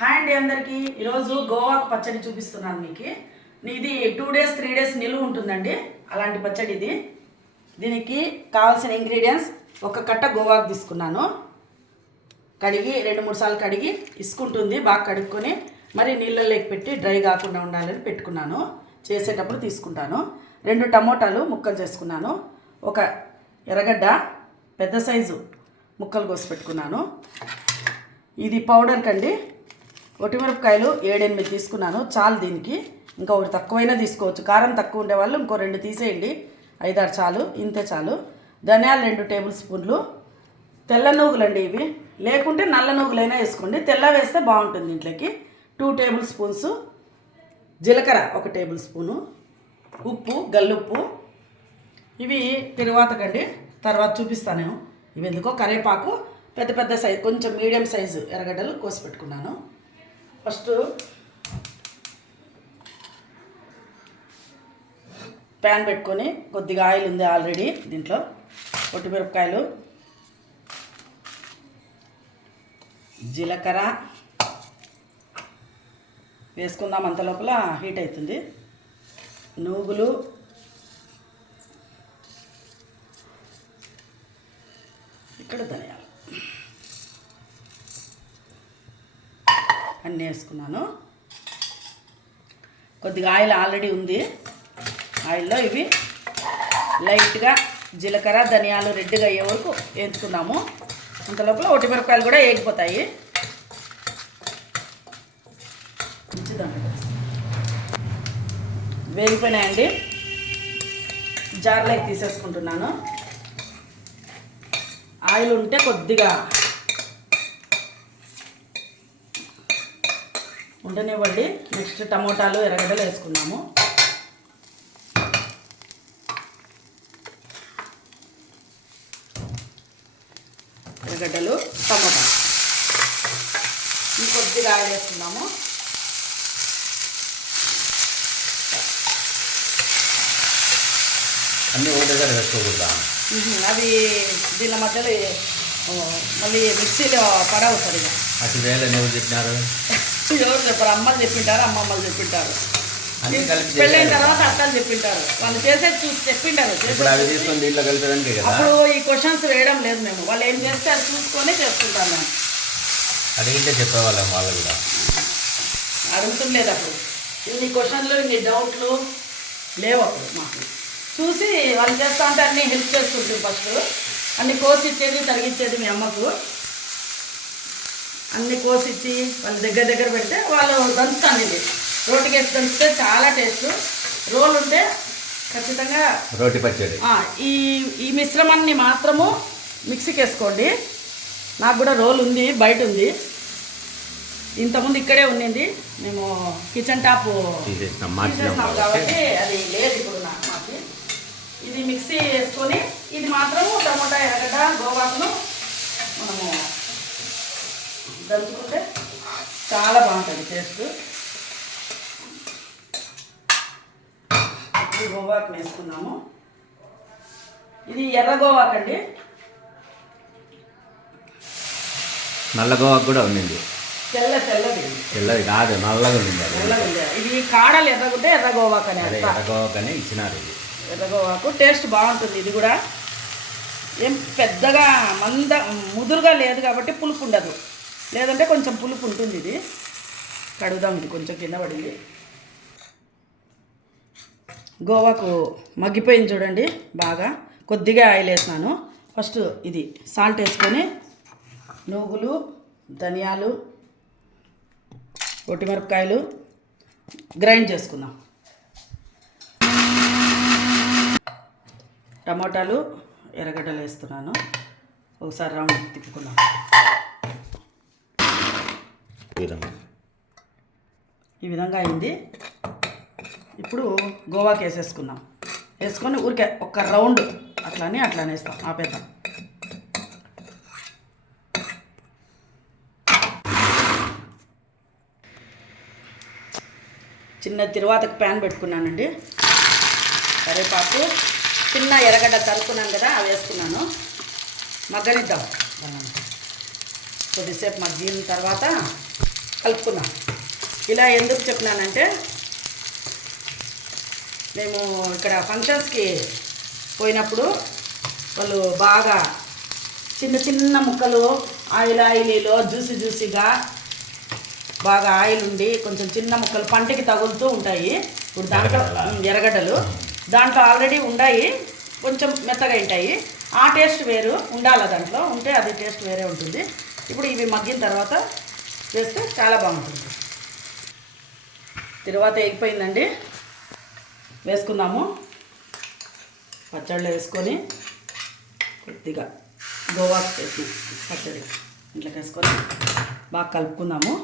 Hi అండి అందరికీ. ఈరోజు గోవాకు పచ్చడి చూపిస్తున్నాను మీకు. ఇది 2 days 3 days నిలువ ఉంటుందండి. అలాంటి పచ్చడి ఇది. దీనికి కావాల్సిన ఇంగ్రీడియంట్స్: ఒక కట్ట గోవాకు తీసుకున్నాను. కడిగి 2-3 సార్లు కడిగి ఇసుకుంటుంది, బాగా కడుక్కొని మరి నీళ్ళలోకి పెట్టి డ్రై కాకుండా ఉండాలని పెట్టుకున్నాను. చేసేటప్పుడు తీసుకుంటాను. 2 టమోటాలు ముక్కలు చేసుకున్నాను. ఒక ఎర్రగడ్డ పెద్ద సైజు ముక్కలు కోసి పెట్టుకున్నాను. ఇది పౌడర్ కండి. ఒటిమిరపకాయలు 7-8 తీసుకున్నాను, చాలు దీనికి. ఇంకా ఒకటి తక్కువైనా తీసుకోవచ్చు, కారం తక్కువ ఉండేవాళ్ళు ఇంకో 2 తీసేయండి, 5-6 చాలు, ఇంతే చాలు. ధనియాలు 2 టేబుల్ స్పూన్లు. తెల్ల నూగులండి ఇవి, లేకుంటే నల్ల నూగులైనా వేసుకోండి, తెల్ల వేస్తే బాగుంటుంది. ఇంట్లోకి 2 టేబుల్ స్పూన్స్. జీలకర్ర 1 టేబుల్ స్పూను. ఉప్పు, గల్లుప్పు. ఇవి తిరువాతకండి, తర్వాత చూపిస్తాను. ఇవి ఎందుకో కరివేపాకు, పెద్ద పెద్ద సైజు, కొంచెం మీడియం సైజు ఎర్రగడ్డలు కోసి పెట్టుకున్నాను. ఫస్ట్ ప్యాన్ పెట్టుకొని కొద్దిగా ఆయిల్ ఉంది ఆల్రెడీ దీంట్లో. ఒట్టిమిరపకాయలు, జీలకర్ర వేసుకుందాం, అంత లోపల హీట్ అవుతుంది. నూగులు, ఇక్కడ ధనియాలు అన్నీ వేసుకున్నాను. కొద్దిగా ఆయిల్ ఆల్రెడీ ఉంది. ఆయిల్లో ఇవి లైట్గా జీలకర్ర, ధనియాలు రెడ్గా అయ్యే వరకు వేయించుకుందాము. అంత లోపల ఒట్టిమిరపకాయలు కూడా వేగిపోతాయి. వేగిపోయినాయండి, జార్లోకి తీసేసుకుంటున్నాను. ఆయిల్ ఉంటే కొద్దిగా ఉండనివ్వండి. నెక్స్ట్ టమోటాలు, ఎర్రగడ్డలు వేసుకున్నాము. ఎర్రగడ్డలు, టమోటా, ఇంకొద్దిగా ఆయిల్ వేసుకున్నాము. అన్నీ ఒకటేసారి వేసుకోకూడదా? అవి దీని మధ్యలో మళ్ళీ మిక్సీలో పడవు సరిగా. అటు వేయాలని ఎవరు చెప్పినారు? ఎవరు చెప్పారు? అమ్మలు చెప్పింటారు, అమ్మమ్మలు చెప్పింటారు. అన్నీ కలిపి పెళ్ళైన తర్వాత అత్తలు చెప్పింటారు, వాళ్ళు చేసేది చూసి చెప్పింటారు. ఇప్పుడు అవి తీసుకొని దీంట్లో కలిపేదానికి కదా. అప్పుడు ఈ క్వశ్చన్స్ వేయడం లేదు మేము, వాళ్ళు ఏం చేస్తే అది చూసుకొని చేసుకుంటాం మేము. అడిగితే చెప్పేవాళ్ళం వాళ్ళు కూడా. అడుగుతుండలేదు అప్పుడు. ఇన్ని క్వశ్చన్లు, ఇన్ని డౌట్లు లేవు అప్పుడు మాకు. చూసి వాళ్ళు చేస్తా ఉంటే అన్నీ హెల్ప్ చేస్తుంటారు. ఫస్ట్ అన్ని కోసి ఇచ్చేది, తరిగిచ్చేది మీ అమ్మకు. అన్నీ కోసిచ్చి వాళ్ళు దగ్గర పెడితే వాళ్ళు దంచుతాను. ఇది రోటికి వేసి దంచితే చాలా టేస్ట్. రోల్ ఉంటే ఖచ్చితంగా రోటి పచ్చడి. ఈ మిశ్రమాన్ని మాత్రము మిక్సీకి వేసుకోండి. నాకు కూడా రోల్ ఉంది, బయట ఉంది. ఇంతకుముందు ఇక్కడే ఉండింది, మేము కిచెన్ టాప్ తీసేసినాం కాబట్టి అది లేదు ఇప్పుడు మాకు. ఇది మిక్సీ వేసుకొని ఇది మాత్రము టమోటా, ఎర్రగడ్డ, గోవాకును మనము దంచుకుంటే చాలా బాగుంటుంది టేస్ట్. ఈ గోవాకు వేసుకున్నాము. ఇది ఎర్ర గోవాకు అండి. నల్ల గోవాకు కూడా ఉండింది. తెల్లది కాదు, నల్లగా ఉంది. ఇది కాడలు ఎర్రగుంటే ఎర్ర గోవాకు అని ఎర్ర గోవాకు అని ఇచ్చినారు. ఇది ఎర్ర గోవాకు టేస్ట్ బాగుంటుంది. ఇది కూడా ఏం పెద్దగా ముదురుగా లేదు కాబట్టి పులుపు ఉండదు, లేదంటే కొంచెం పులుపు ఉంటుంది. ఇది కడుగుదాం. ఇది కొంచెం కింద పడింది. గోవాకు మగ్గిపోయింది చూడండి బాగా. కొద్దిగా ఆయిల్ వేసినాను. ఫస్ట్ ఇది సాల్ట్ వేసుకొని నూగులు, ధనియాలు, ఒట్టిమిరపకాయలు గ్రైండ్ చేసుకుందాం. టమోటాలు, ఎర్రగడ్డలు వేస్తున్నాను. ఒకసారి రౌండ్ తిప్పుకున్నాం. ఈ విధంగా అయింది. ఇప్పుడు గోవాకి వేసేసుకుందాం. వేసుకొని ఊరికే ఒక రౌండ్ అట్లానే వేస్తాం, ఆపేద్దాం. చిన్న తిరువాతకు ప్యాన్ పెట్టుకున్నానండి. కరివేపాకు, చిన్న ఎర్రగడ్డ తరుక్కున్నాను కదా, అవి వేసుకున్నాను. మగ్గనిద్దాం. కొద్దిసేపు మగ్గిన తర్వాత కలుపుకున్నాం. ఇలా ఎందుకు చెప్పినానంటే మేము ఇక్కడ ఫంక్షన్స్కి పోయినప్పుడు వాళ్ళు బాగా చిన్న చిన్న ముక్కలు ఆయిలీలో జ్యూసీగా బాగా ఆయిల్ ఉండి కొంచెం చిన్న ముక్కలు పంటకి తగులుతూ ఉంటాయి. ఇప్పుడు దాంట్లో ఎర్రగడ్డలు దాంట్లో ఆల్రెడీ ఉన్నాయి, కొంచెం మెత్తగా ఉంటాయి. ఆ టేస్ట్ వేరు ఉండాలి, దాంట్లో ఉంటే అది టేస్ట్ వేరే ఉంటుంది. ఇప్పుడు ఇవి మగ్గిన తర్వాత వేస్తే చాలా బాగుంటుంది. తర్వాత ఎగిపోయిందండి, వేసుకుందాము. పచ్చళ్ళు వేసుకొని కొద్దిగా గోవాకు పెట్టి పచ్చడి ఇంట్లోకి వేసుకొని బాగా కలుపుకుందాము.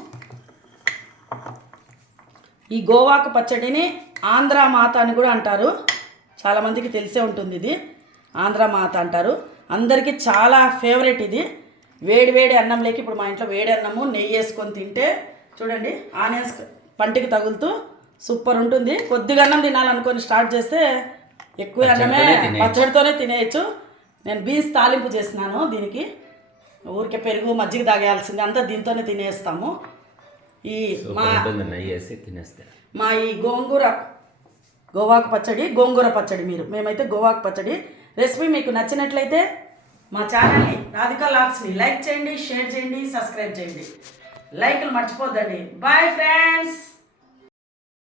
ఈ గోవాకు పచ్చడిని ఆంధ్ర మాత అని కూడా అంటారు, చాలామందికి తెలిసే ఉంటుంది. ఇది ఆంధ్ర మాత అంటారు, అందరికీ చాలా ఫేవరెట్ ఇది. వేడి అన్నంలోకి, ఇప్పుడు మా ఇంట్లో వేడి అన్నము నెయ్యి వేసుకొని తింటే చూడండి, ఆనియన్స్ పంటికి తగులుతూ సూపర్ ఉంటుంది. కొద్దిగా అన్నం తినాలనుకొని స్టార్ట్ చేస్తే ఎక్కువ అన్నమే పచ్చడితోనే తినేయచ్చు. నేను బీన్స్ తాలింపు చేసినాను, దీనికి ఊరికే పెరుగు మజ్జిగ తాగేయాల్సింది, అంతా దీంతోనే తినేస్తాము. ఈ మా ఈ గోవాకు పచ్చడి, గోంగూర పచ్చడి మేమైతే గోవాకు పచ్చడి రెసిపీ మీకు నచ్చినట్లయితే మా ఛానల్ని రాధికా లాగ్స్ని లైక్ చేయండి, షేర్ చేయండి, సబ్స్క్రైబ్ చేయండి. లైక్లు మర్చిపోద్దండి. Bye friends.